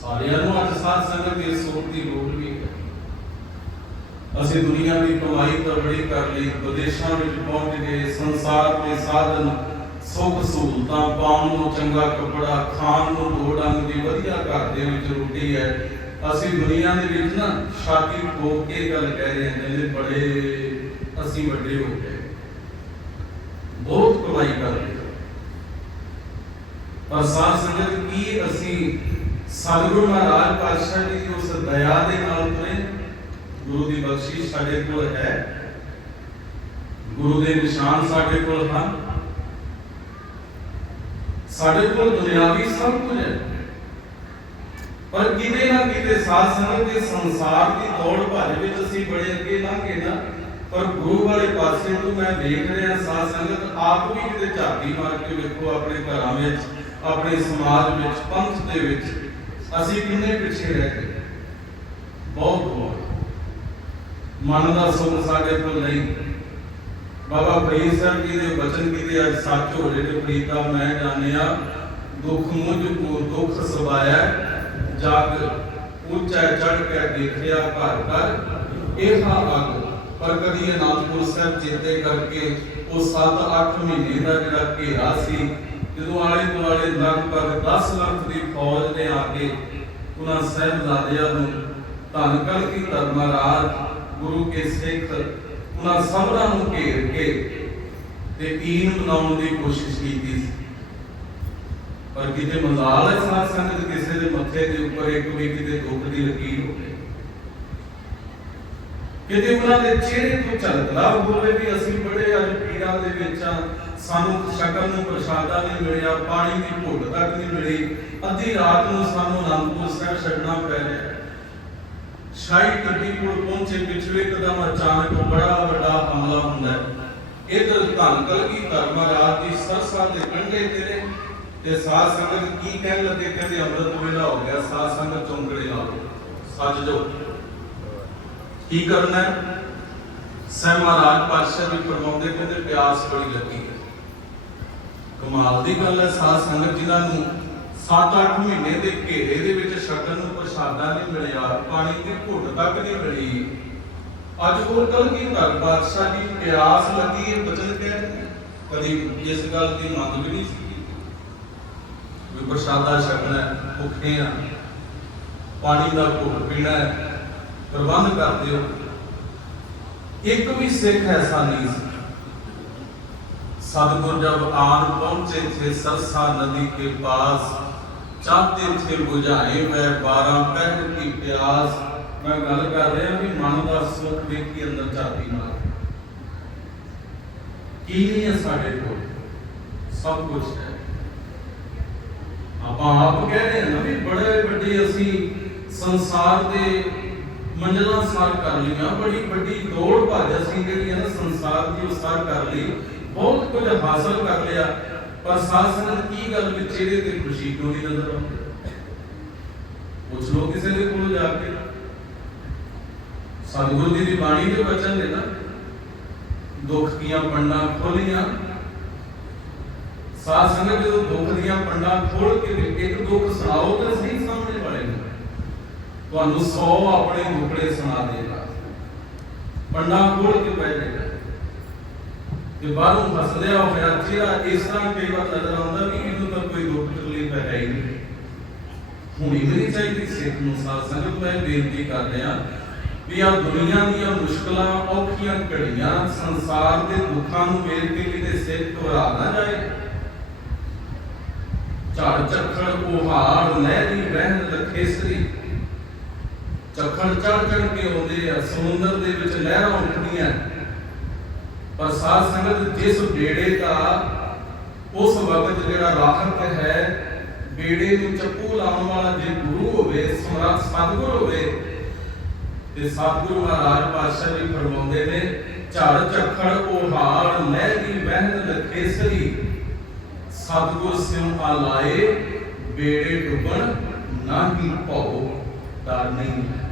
ਸਾਰਿਆਂ ਨੂੰ ਅੱਜ ਸਾਧ ਸੰਗਤ ਦੀ ਸੋਚ ਦੀ ਲੋੜ ਵੀ ਹੈ ਅਸੀਂ ਦੁਨੀਆ ਦੀ ਕਮਾਈ ਤਾਂ ਕਰ ਲਈ, ਵਿਦੇਸ਼ਾਂ ਵਿੱਚ ਪਹੁੰਚ ਗਏ, ਸੰਸਾਰ ਦੇ ਸਾਧਨ, ਸੁੱਖ ਸਹੂਲਤਾਂ, ਪਾਉਣ ਨੂੰ ਚੰਗਾ ਕੱਪੜਾ, ਖਾਣ ਨੂੰ ਦੋ ਡੰਗ ਦੀ ਵਧੀਆ ਘਰ ਦੇ ਵਿੱਚ ਰੋਟੀ ਹੈ। ਅਸੀਂ ਦੁਨੀਆ ਦੇ ਵਿੱਚ ਨਾ ਛਾਤੀ ਠੋਕ ਕੇ ਗੱਲ ਕਹਿ ਰਹੇ ਹਾਂ ਕਹਿੰਦੇ ਬੜੇ, ਅਸੀਂ ਵੱਡੇ ਹੋ ਗਏ। ਬਹੁਤ ਕਮਾਈ ਕਰ ਲਈ। ਪਰ ਸਾਧ ਸੰਗਤ, ਕੀ ਅਸੀਂ ਸਤਿਗੁਰੂ ਮਹਾਰਾਜ, ਪਾਤਸ਼ਾਹ ਜੀ ਦੀ ਉਸ ਦਇਆ ਦੇ ਨਾਲ ਤੁਰੇ ਗੁਰੂ ਦੀ ਬਖਸ਼ਿਸ਼ ਸਾਡੇ ਕੋਲ ਹੈ। ਗੁਰੂ ਦੇ ਨਿਸ਼ਾਨ ਸਾਡੇ ਕੋਲ ਹਨ। ਸਾਡੇ ਕੋਲ ਦੁਨਿਆਵੀ ਸਭ ਕੁਝ ਹੈ। ਪਰ ਕਿਤੇ ਨਾ ਕਿਤੇ ਸਾਧ ਸੰਗਤ ਦੇ ਸੰਸਾਰ ਦੀ ਦੌੜ ਭੱਜ ਵਿੱਚ ਅਸੀਂ ਬੜੇ ਅੱਗੇ ਲੰਘੇ ਨਾ, ਪਰ ਗੁਰੂ ਵਾਲੇ ਪਾਸੇ ਨੂੰ ਮੈਂ ਵੇਖ ਰਿਹਾ ਸਾਧ ਸੰਗਤ ਆਪ ਵੀ ਕਿਤੇ ਝਾਤੀ ਮਾਰ ਕੇ ਵੇਖੋ ਆਪਣੇ ਘਰਾਂ ਵਿੱਚ, ਆਪਣੇ ਸਮਾਜ ਵਿੱਚ, ਪੰਥ ਦੇ ਵਿੱਚ। ਅਸੀਂ ਕਿੰਨੇ ਪਿੱਛੇ ਰਹਿ ਗਏ? ਬਹੁਤ ਬਹੁਤ। ਮਨ ਦਾ ਸੁਖ ਸਾਡੇ ਕੋਲ ਨਹੀਂ। ਬਾਬਾ ਫਰੀਦ ਸਾਹਿਬ ਜੀ ਦੇ ਬਚਨ ਕੀਤੇ ਅੱਜ ਸੱਚ ਹੋ ਜਿਹੜੇ ਪ੍ਰੀਤਾ ਮੈਂ ਜਾਣਿਆ, ਦੁੱਖ ਮੁਝ ਕੋ ਦੁੱਖ ਸਵਾਇਆ। ਜਗ ਉੱਚਾ ਚੜ ਕੇ ਦੇਖਿਆ, ਘਰ ਘਰ ਇਹ ਹਾਂ ਅਗ। ਪਰ ਕਦੀ ਅਨੰਦਪੁਰ ਸਾਹਿਬ ਚੇਤੇ ਕਰਕੇ ਉਹ 7-8 ਮਹੀਨੇ ਦਾ ਜਿਹੜਾ ਘੇਰਾ ਸੀ ਜਦੋਂ ਆਲੇ ਦੁਆਲੇ ਲਗਭਗ 10 ਲੱਖ ਦੀ ਫੌਜ ਨੇ ਆ ਕੇ ਉਹਨਾਂ ਸਾਹਿਬਜ਼ਾਦਿਆਂ ਨੂੰ ਧੰਨ ਕਲ ਧਰਮਰਾਜ ਗੁਰੂ ਕੇ ਸਿੱਖ ਉਹਨਾਂ ਸਭਨਾਂ ਨੂੰ ਘੇਰ ਕੇ ਤੇ ਈਨ ਬਣਾਉਣ ਦੀ ਕੋਸ਼ਿਸ਼ ਕੀਤੀ ਸੀ। ਪਰ ਕਿਤੇ ਮਜ਼ਾਲ ਹੈ ਸਾਧ ਸੰਗਤ, ਕਿਸੇ ਦੇ ਮੱਥੇ ਦੇ ਉੱਪਰ ਇੱਕ ਵੀ ਕਿਤੇ ਦੁੱਖ ਦੀ ਲਕੀਰ ਹੋਵੇ। ਕਿਤੇ ਉਹਨਾਂ ਦੇ ਚਿਹਰੇ ਤੋਂ ਝਲਕਦਾ ਹੋਵੇ ਵੀ ਅਸੀਂ ਬੜੇ ਅੱਜ ਪੀਰਾਂ ਦੇ ਵਿੱਚ ਆ ਸਾਨੂੰ ਸ਼ਕਲ ਨੂੰ ਪ੍ਰਸ਼ਾਦਾ ਨਹੀਂ ਮਿਲਿਆ, ਪਾਣੀ ਦੀ ਘੁੱਟ ਤੱਕ ਨਹੀਂ ਮਿਲੀ। ਅੱਧੀ ਰਾਤ ਨੂੰ ਸਾਨੂੰ ਅਨੰਦਪੁਰ ਸਾਹਿਬ ਛੱਡਣਾ ਪੈ ਰਿਹਾ ਸ਼ਾਹੀ ਗੱਡੀ ਕੋਲ ਪਹੁੰਚੇ ਪਿਛਲੇ ਕਦਮ ਅਚਾਨਕ ਬੜਾ ਵੱਡਾ ਹਮਲਾ ਹੁੰਦਾ ਹੈ। ਇਧਰ ਧੰਨ ਕਲਗੀ ਧਰਮਰਾਜ ਦੀ ਸਰਸਾ ਦੇ ਕੰਢੇ ਤੇ ਨੇ। ਤੇ ਸਾਧ ਸੰਗਤ ਕੀ ਕਹਿਣ ਲੱਗੇ? ਕਹਿੰਦੇ ਅੰਮ੍ਰਿਤ ਵੇਲਾ ਹੋ ਗਿਆ, ਸਾਧ ਸੰਗਤ ਚੌਂਕੜੇ ਲਾ ਸੱਜ ਜਾਓ ਕੀ ਕਰਨਾ ਹੈ? ਸਹਿ ਮਹਾਰਾਜ ਪਾਤਸ਼ਾਹ ਵੀ ਫਰਮਾਉਂਦੇ, ਕਹਿੰਦੇ ਪਿਆਸ ਬੜੀ ਲੱਗੀ। ਕਮਾਲ ਦੀ ਗੱਲ ਹੈ, ਸਾਧ ਸੰਗਤ ਜਿਨ੍ਹਾਂ ਨੂੰ 7-8 ਮਹੀਨੇ ਦੇ ਘੇਰੇ ਦੇ ਵਿੱਚ ਛਕਣ ਨੂੰ ਪ੍ਰਸ਼ਾਦਾ ਨਹੀਂ ਮਿਲਿਆ ਪਾਣੀ ਦੀ ਘੁੱਟ ਤੱਕ ਨਹੀਂ ਮਿਲੀ। ਅੱਜ ਹੋਰ ਕੱਲ ਕੀ ਘਰ ਬਾਦਸ਼ਾਹ ਦੀ ਪਿਆਸ ਲੱਗੀ ਹੈ ਬਚਨ ਕਹਿ ਕਦੀ ਇਸ ਗੱਲ ਦੀ ਮੰਗ ਵੀ ਨਹੀਂ ਸੀ ਕੀਤੀ। ਵੀ ਪ੍ਰਸ਼ਾਦਾ ਛਕਣਾ ਭੁੱਖੇ ਆ ਪਾਣੀ ਦਾ ਘੁੱਟ ਪੀਣਾ ਪ੍ਰਬੰਧ ਕਰ ਦਿਓ। ਇੱਕ ਵੀ ਸਿੱਖ ਐਸਾ ਨਹੀਂ ਸੀ। सदगुरु जब आन पहुंचे थे सरसा नदी के पास चाहते थे बुझाए वह बारह पहर की प्यास मैं गल कर रहा भी मन का सुख देखी अंदर चाहती मार की नहीं है साढ़े को सब कुछ है ਆਪਾਂ ਆਪ ਕਹਿ ਰਹੇ ਹਾਂ ਨਾ ਵੀ ਬੜੇ ਵੱਡੇ ਅਸੀਂ ਸੰਸਾਰ ਦੇ ਮੰਜ਼ਲਾਂ ਸਾਰ ਕਰ ਲਈਆਂ ਬੜੀ ਵੱਡੀ ਦੌੜ ਭੱਜ ਅਸੀਂ ਜਿਹੜੀ ਹੈ ਨਾ ਸੰਸਾਰ ਦੀ ਉਹ ਸਾਰ ਕਰ ਲਈ ਬਹੁਤ ਕੁਝ ਹਾਸਲ ਕਰ ਲਿਆ, ਪਰ ਸਾਧ ਸੰਗਤ ਕੀ ਗੱਲ ਵਿੱਚ ਚਿਹਰੇ ਤੇ ਖੁਸ਼ੀ ਕਿਉਂ ਨਹੀਂ ਨਜ਼ਰ ਆਉਂਦੀ? ਪੁੱਛ ਲੋ ਕਿਸੇ ਦੇ ਕੋਲ ਜਾ ਕੇ। ਸਤਿਗੁਰੂ ਜੀ ਦੀ ਬਾਣੀ ਦੇ ਬਚਨ ਨੇ ਨਾ, ਦੁੱਖ ਦੀਆਂ ਪੰਡਾਂ ਖੋਲੀਆਂ ਸਾਧ ਸੰਗਤ ਜਦੋਂ ਦੁੱਖ ਦੀਆਂ ਪੰਡਾਂ ਖੋਲ ਕੇ ਇੱਕ ਦੁੱਖ ਸੁਣਾਓ ਤਾਂ ਸਹੀ ਸਾਹਮਣੇ ਵਾਲੇ ਨੂੰ। ਤੁਹਾਨੂੰ 100 ਆਪਣੇ ਦੁੱਖੜੇ ਸੁਣਾ ਦੇਗਾ ਪੰਡਾਂ ਖੋਲ ਕੇ ਬਹਿ ਜਾਏਗਾ ਤੇ ਬਾਹਰੋਂ ਹੱਸਦਿਆ ਹੋਇਆ ਚਿਹਰਾ ਇਸ ਤਰ੍ਹਾਂ ਕਈ ਵਾਰ ਨਜ਼ਰ ਆਉਂਦਾ ਵੀ ਇਹਨੂੰ ਤਾਂ ਕੋਈ ਦੁੱਖ ਤਕਲੀਫ ਹੈ ਹੀ ਨਹੀਂ। ਹੁਣ ਨਹੀਂ ਚਾਹੀਦੀ, ਸਿੱਖ ਨੂੰ ਸਾਧ ਸੰਗਤ ਮੈਂ ਬੇਨਤੀ ਕਰ ਰਿਹਾ ਵੀ ਆ ਦੁਨੀਆ ਦੀਆਂ ਮੁਸ਼ਕਲਾਂ, ਔਖੀਆਂ ਘੜੀਆਂ, ਸੰਸਾਰ ਦੇ ਦੁੱਖਾਂ ਨੂੰ ਵੇਖ ਕੇ ਕਿਤੇ ਸਿੱਖ ਘਬਰਾ ਨਾ ਜਾਏ। ਝੜ ਚੱਖੜ ਉਹਾੜ ਲਹਿਰੀ ਰਹਿਣ ਲਖੇਸਰੀ ਚੱਖੜ ਚੜ ਚੜ ਕੇ ਆਉਂਦੇ ਆ, ਸਮੁੰਦਰ ਦੇ ਵਿੱਚ ਲਹਿਰਾਂ ਉੱਠਦੀਆਂ। ਪਰ ਸਾਧ ਸੰਗਤ ਜਿਸ ਬੇੜੇ ਦਾ ਉਸ ਵਕਤ ਜਿਹੜਾ ਰਾਹਤ ਹੈ, ਬੇੜੇ ਨੂੰ ਚੱਪੂ ਲਾਉਣ ਵਾਲਾ ਜੇ ਗੁਰੂ ਹੋਵੇ ਸਮਰੱਥ ਸਤਿਗੁਰ ਹੋਵੇ, ਤੇ ਸਤਿਗੁਰੂ ਮਹਾਰਾਜ ਪਾਤਸ਼ਾਹ ਜੀ ਫਰਮਾਉਂਦੇ ਨੇ, ਝੜ ਝਖੜ ਉਹਾੜ ਲਹਿਰੀ ਵਹਿਣ ਲਖੇਸਰੀ ਸਤਿਗੁਰ ਸਿਉ ਆਲਾਏ ਬੇੜੇ ਡੁੱਬਣ, ਨਾ ਹੀ ਭਉ, ਡਰ ਨਹੀਂ ਹੈ।